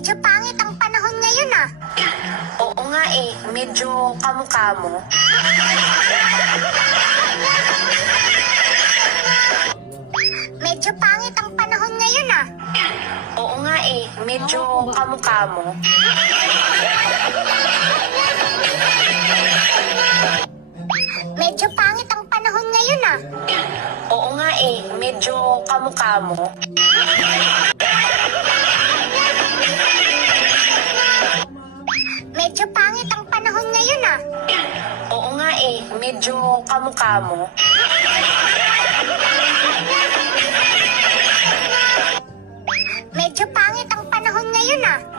Medyo pangit ang panahon ngayon ah. Oo nga eh, medyo kamukha mo. Medyo pangit ang panahon ngayon ah. Oo nga eh, medyo kamukha mo. Medyo pangit ang panahon ngayon ah. Oo nga eh, medyo kamukha mo. Medyo pangit ang panahon ngayon ah. Oo nga eh, medyo kamukha mo. Medyo pangit ang panahon ngayon ah.